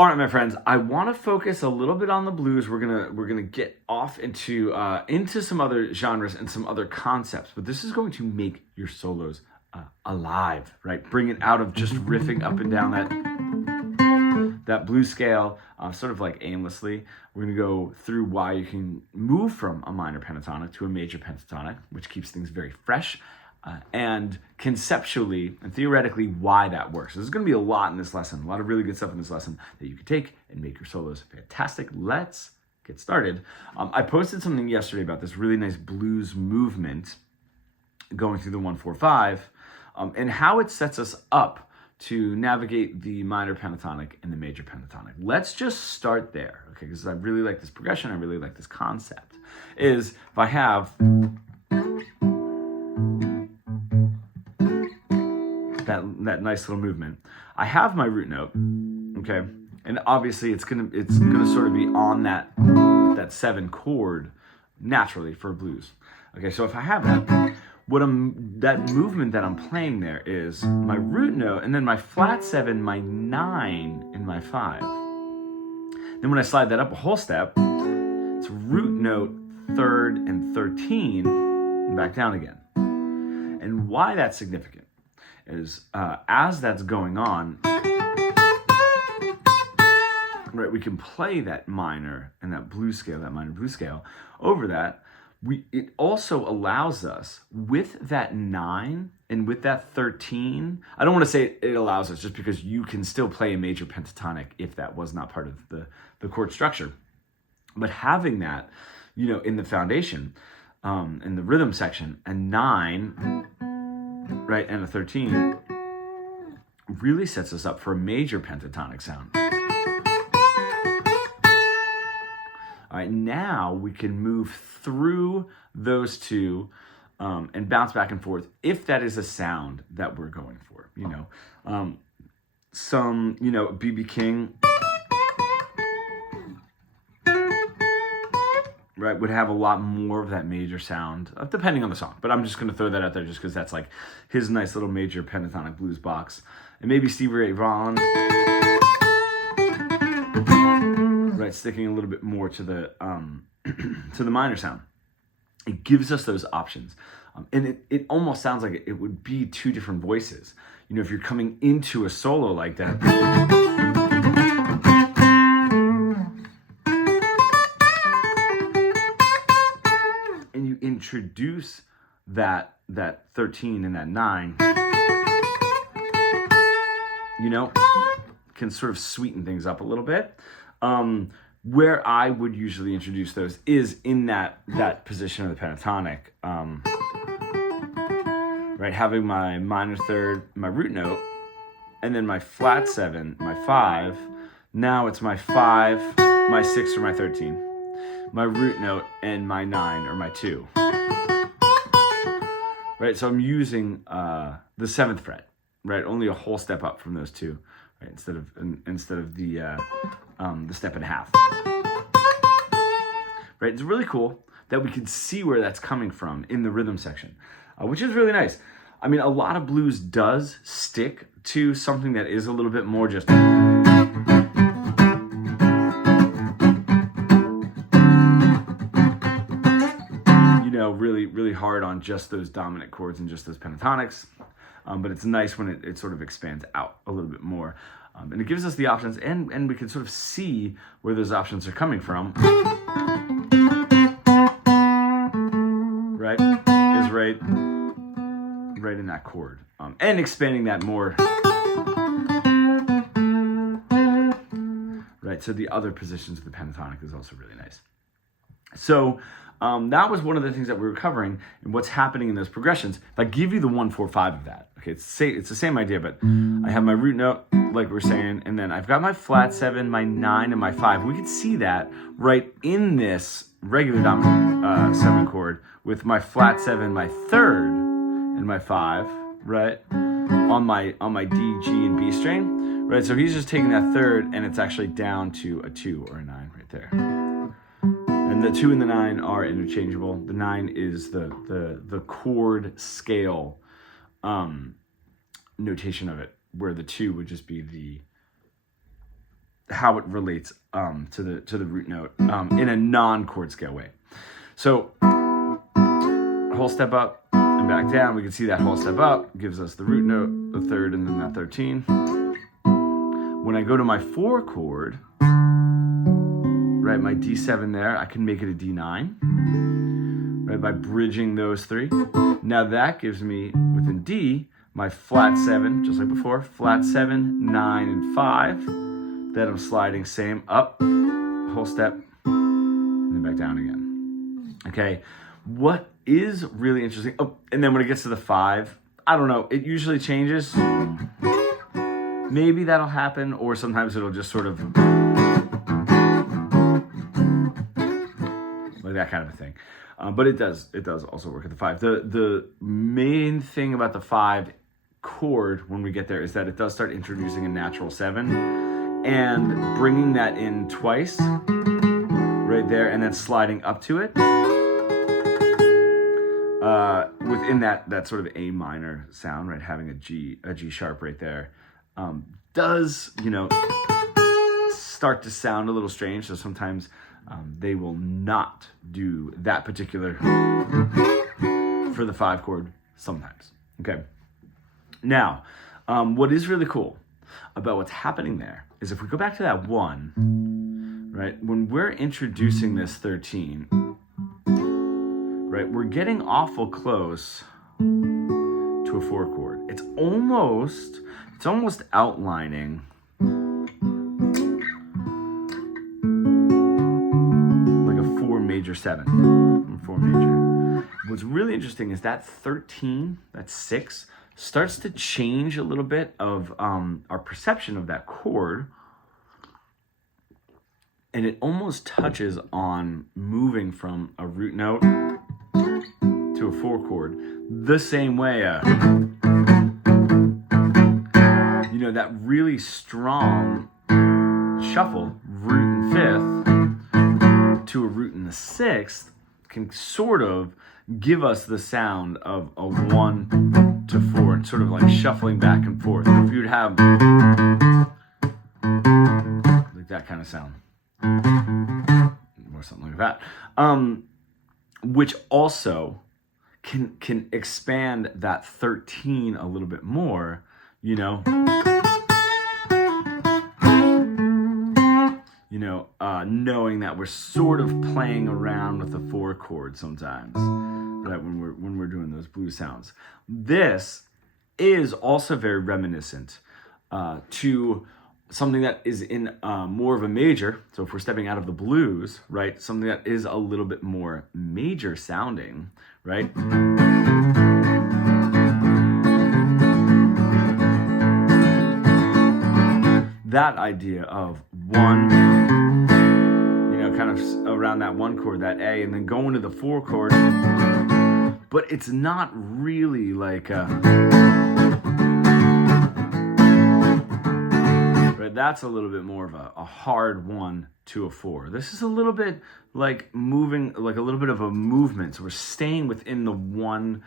All right, my friends, I want to focus a little bit on the blues. We're gonna get off into some other genres and some other concepts, but this is going to make your solos alive, right? Bring it out of just riffing up and down that blues scale, sort of like aimlessly. We're gonna go through why you can move from a minor pentatonic to a major pentatonic, which keeps things very fresh. And conceptually and theoretically why that works. There's going to be a lot in this lesson, a lot of really good stuff in this lesson that you can take and make your solos fantastic. Let's get started. I posted something yesterday about this really nice blues movement going through the 1-4-5 and how it sets us up to navigate the minor pentatonic and the major pentatonic. Let's just start there, okay? Because I really like this progression. I really like this concept. Is if I have that nice little movement, I have my root note, okay, and obviously it's gonna sort of be on that 7 chord naturally for blues. Okay, so if I have that, that movement that I'm playing there is my root note, and then my flat 7, my 9, and my 5. Then when I slide that up a whole step, it's root note, 3rd, and 13, and back down again. And why that's significant is as that's going on, right, we can play that minor and that blues scale, that minor blues scale over that. It also allows us with that 9 and with that 13, I don't want to say it allows us just because you can still play a major pentatonic if that was not part of the chord structure. But having that, in the foundation, in the rhythm section, a 9, right, and a 13 really sets us up for a major pentatonic sound. All right, now we can move through those two and bounce back and forth if that is a sound that we're going for. Some, B.B. King, right, would have a lot more of that major sound, depending on the song. But I'm just going to throw that out there just because that's like his nice little major pentatonic blues box. And maybe Stevie Ray Vaughan, right, sticking a little bit more to the to the minor sound. It gives us those options. And it almost sounds like it would be two different voices. If you're coming into a solo like that, introduce that 13 and that 9, can sort of sweeten things up a little bit. Where I would usually introduce those is in that position of the pentatonic, right? Having my minor 3rd, my root note, and then my flat 7, my 5. Now it's my 5, my 6, or my 13. My root note and my 9 or my 2. Right, so I'm using the 7th fret, right? Only a whole step up from those two, right? Instead of the step and a half. Right, it's really cool that we can see where that's coming from in the rhythm section, which is really nice. I mean, a lot of blues does stick to something that is a little bit more just, really, really hard on just those dominant chords and just those pentatonics. But it's nice when it sort of expands out a little bit more. And it gives us the options, and we can sort of see where those options are coming from. Right? Is right in that chord. And expanding that more. Right? So the other positions of the pentatonic is also really nice. So that was one of the things that we were covering and what's happening in those progressions. If I give you the 1-4-5 of that, okay, it's the same idea, but I have my root note, like we were saying, and then I've got my flat 7, my 9, and my 5. We could see that right in this regular dominant 7 chord with my flat 7, my 3rd, and my 5, right, on my D, G, and B string, right? So he's just taking that 3rd, and it's actually down to a 2 or a 9 right there. And the 2 and the 9 are interchangeable. The 9 is the chord scale notation of it, where the 2 would just be how it relates to the root note in a non-chord scale way. So whole step up and back down. We can see that whole step up gives us the root note, the third, and then that 13. When I go to my 4 chord, right, my D7 there, I can make it a D9, right, by bridging those 3. Now that gives me, within D, my flat 7, just like before, flat 7, 9, and 5. Then I'm sliding same up, whole step, and then back down again. Okay, what is really interesting, oh, and then when it gets to the 5, I don't know, it usually changes. Maybe that'll happen, or sometimes it'll just sort of like that kind of a thing. But it does also work at the 5. The main thing about the 5 chord when we get there is that it does start introducing a natural 7 and bringing that in twice right there, and then sliding up to it within that sort of A minor sound, right? Having a G sharp right there. Does, start to sound a little strange. So sometimes they will not do that particular for the 5 chord sometimes. Okay. Now, what is really cool about what's happening there is if we go back to that 1, right, when we're introducing this 13, right, we're getting awful close to a 4 chord. It's almost outlining like a 4 major 7, 4 major. What's really interesting is that 13, that 6, starts to change a little bit of our perception of that chord, and it almost touches on moving from a root note to a 4 chord the same way that really strong shuffle, root in 5th to a root in the 6th, can sort of give us the sound of a 1 to 4, and sort of like shuffling back and forth. If you'd have like that kind of sound, or something like that, which also can expand that 13 a little bit more, knowing that we're sort of playing around with the 4 chord sometimes, right, when we're doing those blues sounds. This is also very reminiscent to something that is in more of a major. So if we're stepping out of the blues, right, something that is a little bit more major sounding, right? That idea of 1, kind of around that 1 chord, that A, and then going to the 4 chord, but it's not really like right, that's a little bit more of a hard 1 to a 4. This is a little bit like moving, like a little bit of a movement. So we're staying within the 1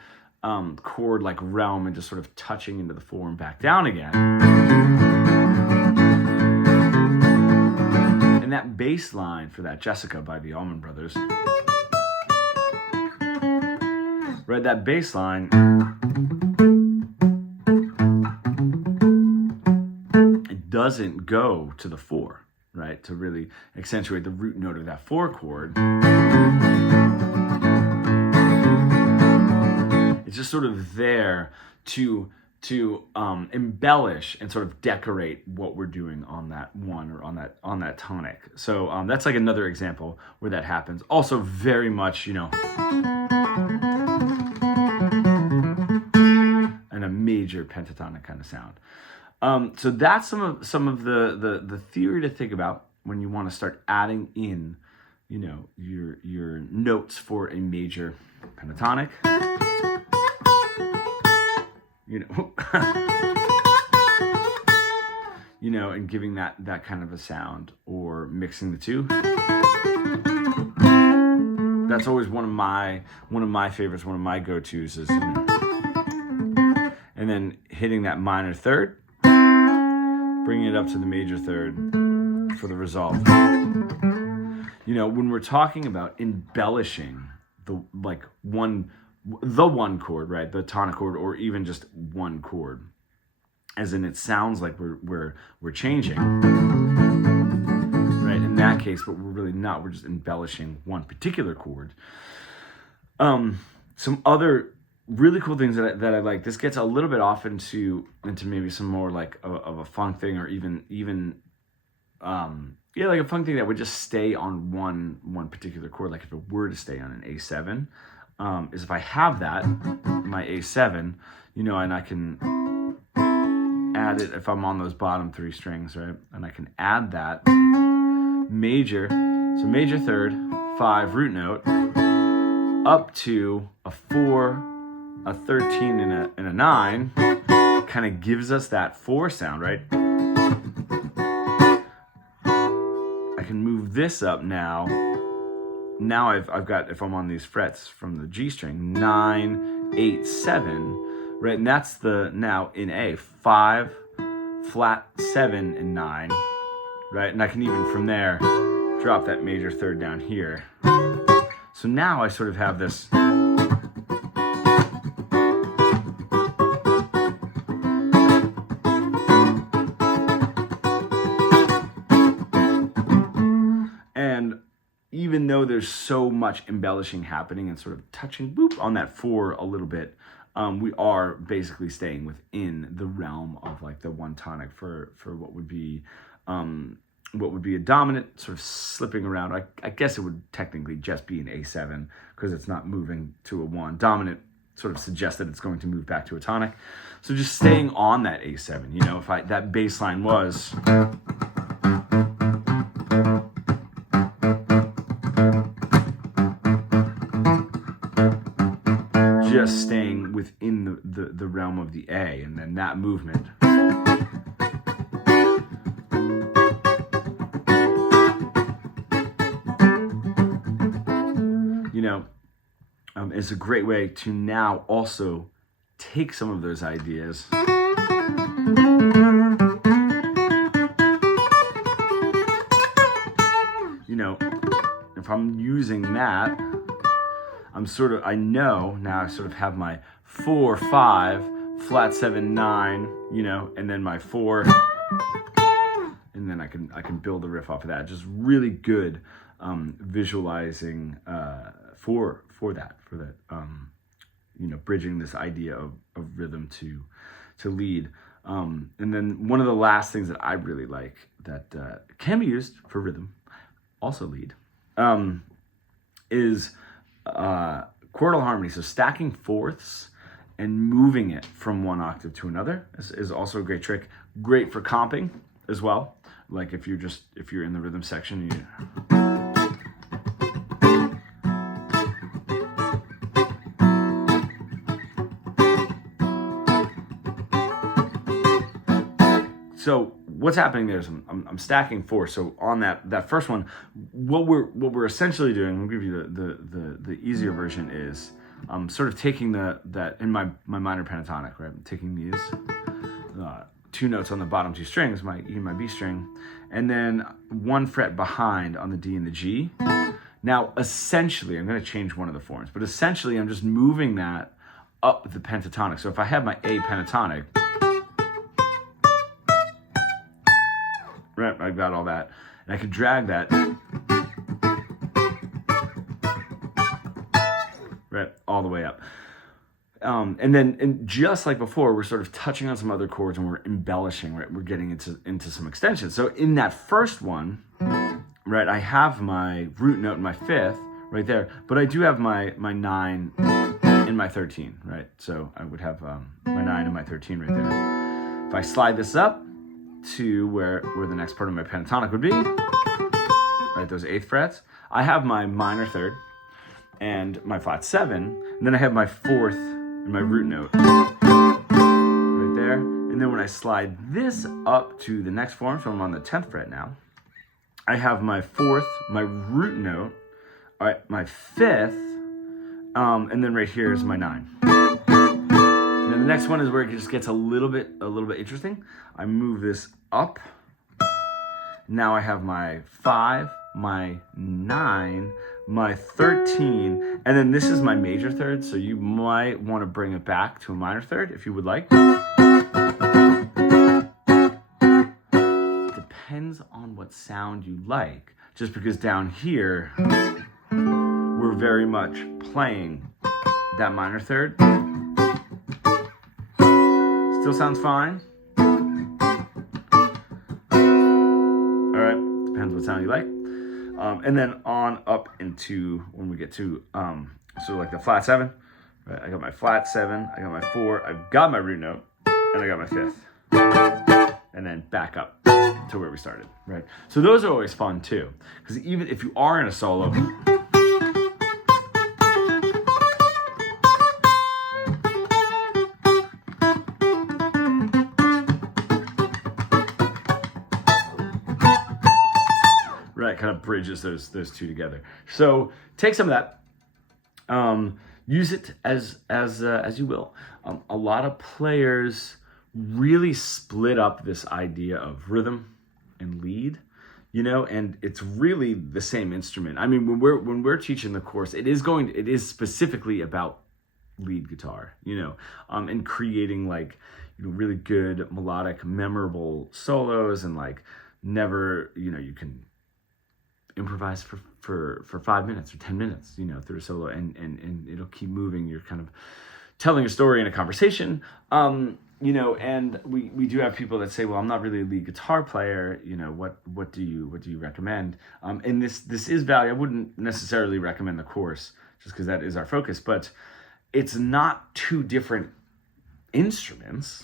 chord like realm and just sort of touching into the 4 and back down again. And that bass line for that, Jessica by the Allman Brothers, right, that bass line, it doesn't go to the 4, right, to really accentuate the root note of that 4 chord. It's just sort of there to embellish and sort of decorate what we're doing on that 1 or on that tonic. So that's like another example where that happens. Also very much, and a major pentatonic kind of sound. So that's some of the theory to think about when you want to start adding in, your notes for a major pentatonic. And giving that kind of a sound, or mixing the 2. That's always one of my favorites, one of my go-tos is, and then hitting that minor 3rd, bringing it up to the major 3rd for the resolve. You know, when we're talking about embellishing the one chord, right? The tonic chord, or even just one chord, as in it sounds like we're changing, right? In that case, but we're really not. We're just embellishing one particular chord. Some other really cool things that I like. This gets a little bit off into maybe some more like of a funk thing, or even like a funk thing that would just stay on one particular chord. Like if it were to stay on an A7, is if I have that, my A7, you know, and I can add it if I'm on those bottom three strings, right? And I can add that major, so major third, 5 root note, up to a 4, a 13, and a 9, kind of gives us that 4 sound, right? I can move this up now. Now I've got, if I'm on these frets from the G string, 9, 8, 7, right? And that's the, now in A, 5, flat 7, and 9, right? And I can even from there drop that major third down here. So now I sort of have this even though there's so much embellishing happening and sort of touching boop on that 4 a little bit, we are basically staying within the realm of like the one tonic for what would be a dominant, sort of slipping around. I guess it would technically just be an A7 because it's not moving to a 1. Dominant sort of suggests that it's going to move back to a tonic. So just staying on that A7, you know, if that bass line was just staying within the realm of the A, and then that movement. You know, is a great way to now also take some of those ideas you know, if I'm using that, I know now I sort of have my 4, 5, flat 7, 9, you know, and then my 4, and then I can build a riff off of that. Just really good visualizing for that, you know, bridging this idea of rhythm to lead. And then one of the last things that I really like that can be used for rhythm, also lead, is chordal harmony. So stacking fourths and moving it from one octave to another is also a great trick. Great for comping as well. Like if you're in the rhythm section, so what's happening there is I'm stacking 4. So on that first one, what we're essentially doing, we'll give you the easier version, is sort of taking that in my minor pentatonic, right? I'm taking these 2 notes on the bottom 2 strings, my E and my B string, and then 1 fret behind on the D and the G. Now essentially, I'm going to change one of the forms, but essentially I'm just moving that up the pentatonic. So if I have my A pentatonic, right, I've got all that, and I could drag that right all the way up, and just like before, we're sort of touching on some other chords and we're embellishing, right? We're getting into some extensions. So in that first one, right, I have my root note and my 5th right there, but I do have my 9 and my 13, right? So I would have my 9 and my 13 right there. If I slide this up to where the next part of my pentatonic would be, right, those 8th frets, I have my minor 3rd and my flat 7, and then I have my 4th and my root note right there. And then when I slide this up to the next form, so I'm on the 10th fret now, I have my 4th, my root note, all right, my 5th, and then right here is my 9. Now the next one is where it just gets a little bit interesting. I move this up, Now I have my 5, my 9, my 13, and then this is my major third, so you might want to bring it back to a minor third if you would like. Depends on what sound you like, just because down here, we're very much playing that minor third. Still sounds fine. All right, depends what sound you like. And then on up into when we get to so like the flat 7, right? I got my flat 7, I got my 4, I've got my root note, and I got my 5th, and then back up to where we started, right? So those are always fun too, because even if you are in a solo, right, kind of bridges those two together. So take some of that, use it as you will. A lot of players really split up this idea of rhythm and lead, and it's really the same instrument. I mean, when we're teaching the course, it is specifically about lead guitar, and creating like, really good melodic, memorable solos, and like never, you can improvise for 5 minutes or 10 minutes, through a solo, and it'll keep moving. You're kind of telling a story in a conversation, and we do have people that say, well, I'm not really a lead guitar player, what do you recommend? And this is value. I wouldn't necessarily recommend the course just because that is our focus, but it's not two different instruments,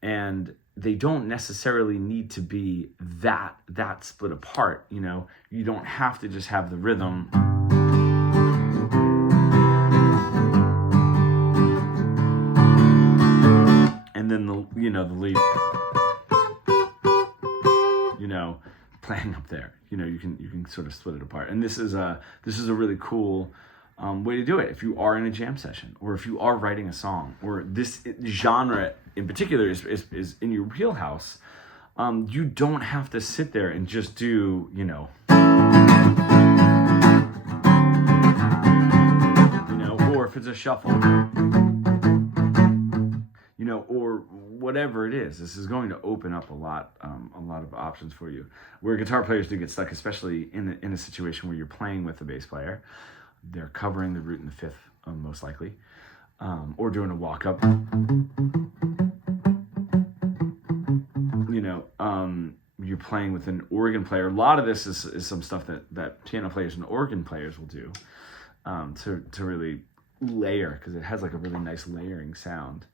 and they don't necessarily need to be that split apart. You don't have to just have the rhythm and then the lead, playing up there. You can sort of split it apart. And this is a really cool way to do it if you are in a jam session, or if you are writing a song, or this genre in particular is in your wheelhouse. You don't have to sit there and just do, or if it's a shuffle, or whatever it is. This is going to open up a lot of options for you. Where guitar players do get stuck, especially in a situation where you're playing with a bass player, they're covering the root and the 5th, most likely, or doing a walk up. You're playing with an organ player. A lot of this is some stuff that piano players and organ players will do, to really layer, because it has like a really nice layering sound.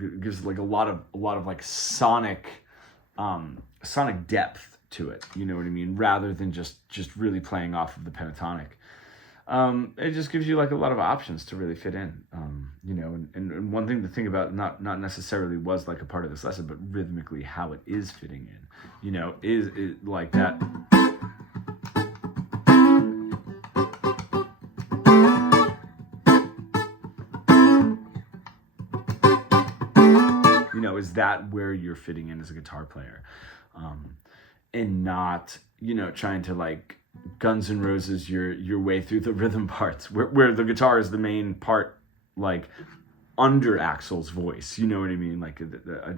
It gives like a lot of like sonic depth to it. You know what I mean? Rather than just really playing off of the pentatonic. It just gives you like a lot of options to really fit in, and one thing to think about, not necessarily was like a part of this lesson, but rhythmically how it is fitting in, is it like that. Is that where you're fitting in as a guitar player, and not, trying to like Guns N' Roses your way through the rhythm parts, where the guitar is the main part, like under Axl's voice. You know what I mean? Like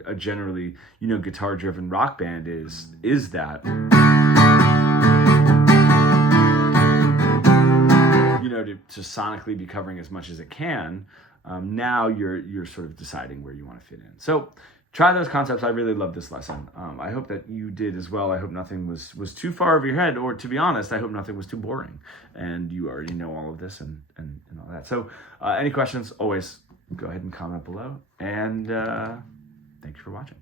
a generally, guitar driven rock band is that. To sonically be covering as much as it can. Now you're sort of deciding where you want to fit in. So try those concepts. I really love this lesson. I hope that you did as well. I hope nothing was too far over your head, or to be honest, I hope nothing was too boring and you already know all of this and all that. So any questions, always go ahead and comment below, and thank you for watching.